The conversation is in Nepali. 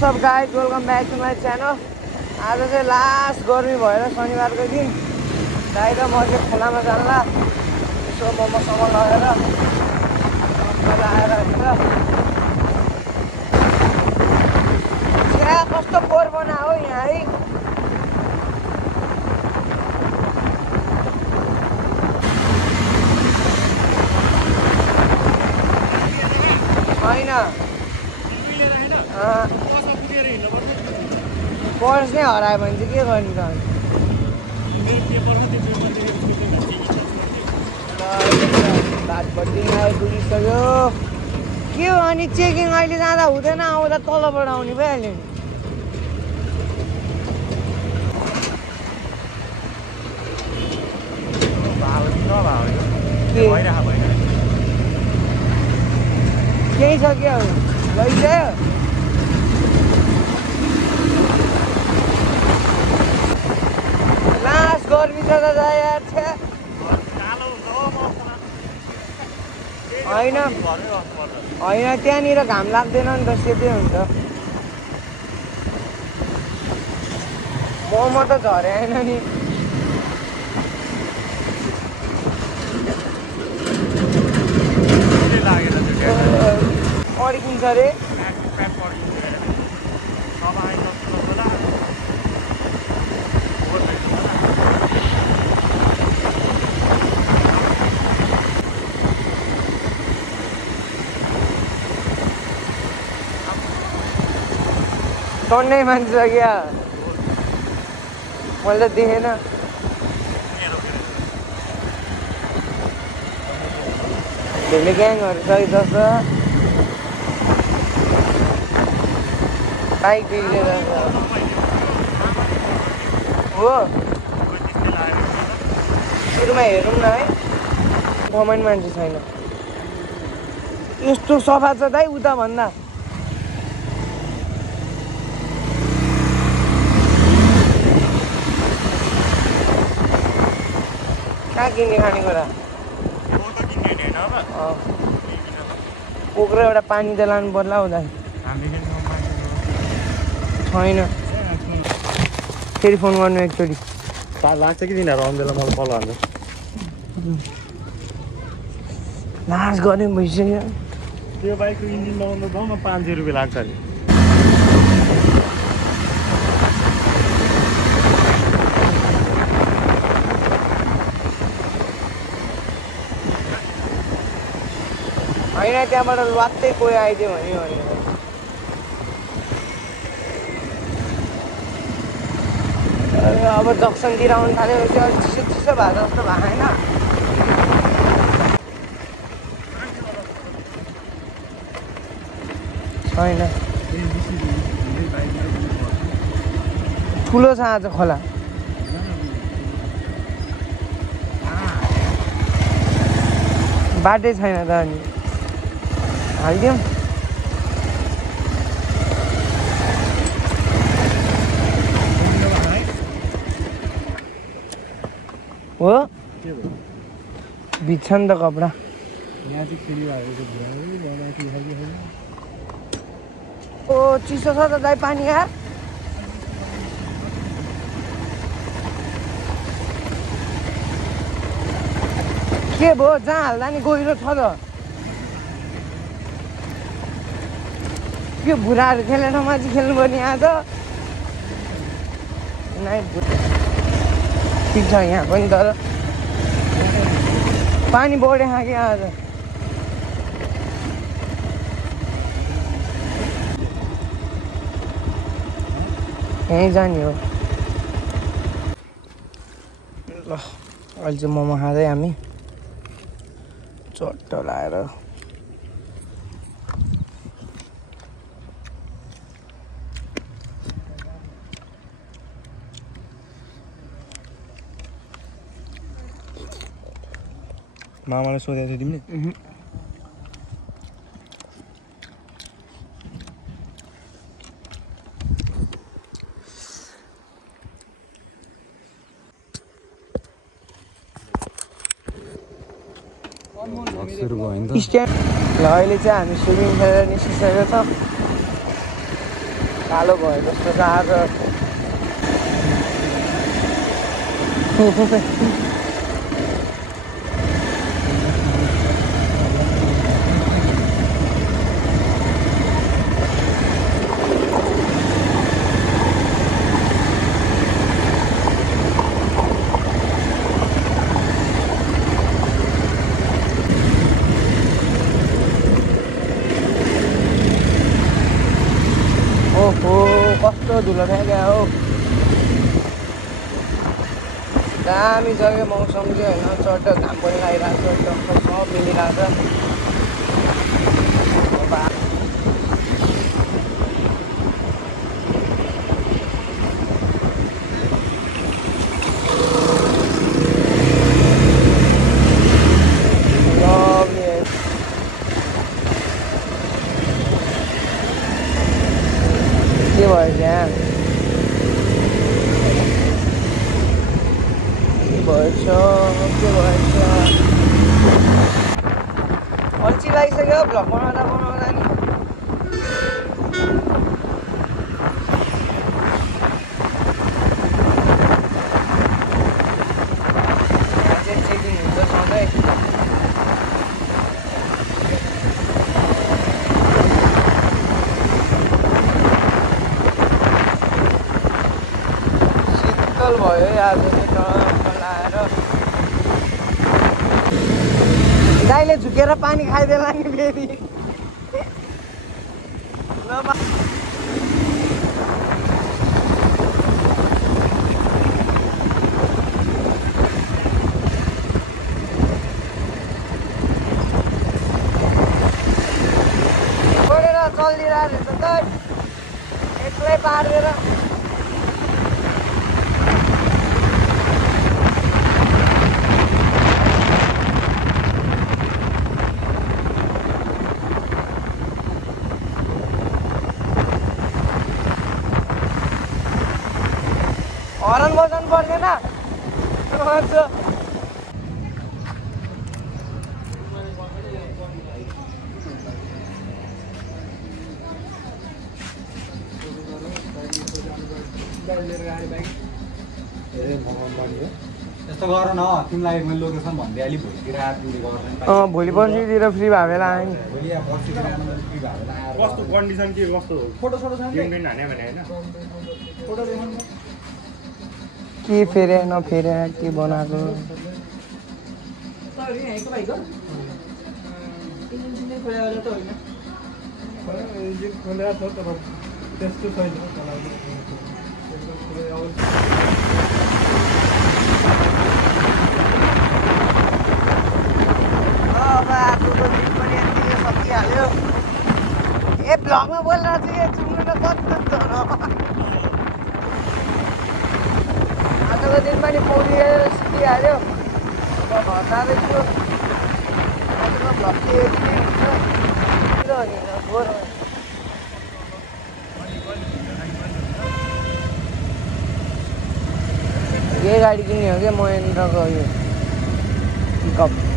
What's up guys, welcome back to my channel. आज चाहिँ लास्ट गर्मी भएर शनिबारको दिन दाइ र म चाहिँ खोलामा जान्ला यसो मोमोसम्म लगेर मजा आएर हिँड्छ। छ्या कस्तो फोहोर बना हो यहाँ है। छैन पर्स नै हरायो भने चाहिँ के गर्ने त? घाटपट्टि आइपुगिसक्यो के हो अनि चेकिङ अहिले जाँदा हुँदैन, आउँदा तलबाट आउने भइहाल्यो नि। केही छ क्या लैजायो लास्ट गर्मी छ त यार छ होइन होइन त्यहाँनिर घाम लाग्दैन नि त, सेतै हुन्छ। मोमो त झरे होइन नि। अड्किन्छ रे टन्नै मान्छ क्या, मैले त देखेन। धेरै ग्याङहरू छ जस्तो बाइक बिग्रेर हो। सुरुमा हेरौँ न है, ठाउँमा नि मान्छे छैन। यस्तो सफा छ दाइ उता भन्दा। कहाँ किन्ने खानेकुरा कोक र एउटा पानी त लानु पर्ला हौ दाइ। छैन फेरि फोन गर्नु एकचोटि लाग्छ कि तिनीहरू आउने बेला मलाई कल हाल्छ। लास्ट गर्ने भइसक्यो। त्यो बाइकको इन्जिन लगाउनु गाउँमा 500 रुपियाँ लाग्छ अरे। होइन त्यहाँबाट लत्तै कोही आइदियो भने अब जक्सनतिर आउनु थालेपछि अलिक चिसो चिसो भएको जस्तो भएको होइन। छैन ठुलो छ आज खोला। बाटै छैन त अनि हालिदिउँ। हो बित्छ नि त कपडा। ओ चिसो छ त दाइ पानी यार। के भयो जहाँ हाल्दा नि गहिरो छ त। यो बुढाहरू खेल्ने ठाउँमा चाहिँ खेल्नुपर्ने आज नै। ठिक छ यहाँ पनि तर पानी बढे कि आज। यहीँ जाने हो ल। अहिले चाहिँ मोमो खाँदै हामी चट्ट लाएर मामाले सोधेको थियो तिमीले? स्ट्यान्ड ल अहिले चाहिँ हामी स्विमिङ खेलेर निस्किसकेको छ। कालो भयो जस्तो छ आज ओहो कस्तो धुलो ठ्याक्या हो दामी छ क्या मौसम चाहिँ होइन चट्ट घाम पनि लागिरहेको छ टक्क सब मिलिरहेको छ के भयो त्यहाँ भएछ के भएछ अल्छी लागिसक्यो भ्लग बनाउँदा बनाउँदा नि यहाँ चाहिँ चेकिङ हुन्छ सधैँ शीतल भयो है आज चाहिँ लाएर दाइले झुकेर पानी खाइदेला नि फेरि छोडेर चलिरहेको रहेछ त एक्लै पारेर हरन बजाउनु पर्दैन यस्तो गर न तिमीलाई मैले लोकेसन भनिदिइहालेँ भोलितिर आएर भोलि पर्सितिर फ्री भयो बेला आयो नि भोलि या पर्सितिर फ्री भएर आएर कस्तो कन्डिसन के कस्तो फोटो सोटो छ गेम पनि हाने भने होइन फोटो देखाउनु के फेरे नफेरे के बनाएको यहीँको भाइको इन्जिन खोलेर त होइन इन्जिन खोलेर छ तर त्यस्तो छैन सकिहाल्यो ए भ्लगमा बोलिरहेको छु कि चुम्नु त कस्तो आजको दिन पनि पौडिएर सिकिहाल्यो अब घर जाँदैछु आजको भ्लग चाहिँ यति नै हुन्छ यही गाडी किन्ने हो क्या महेन्द्रको यो पिकअप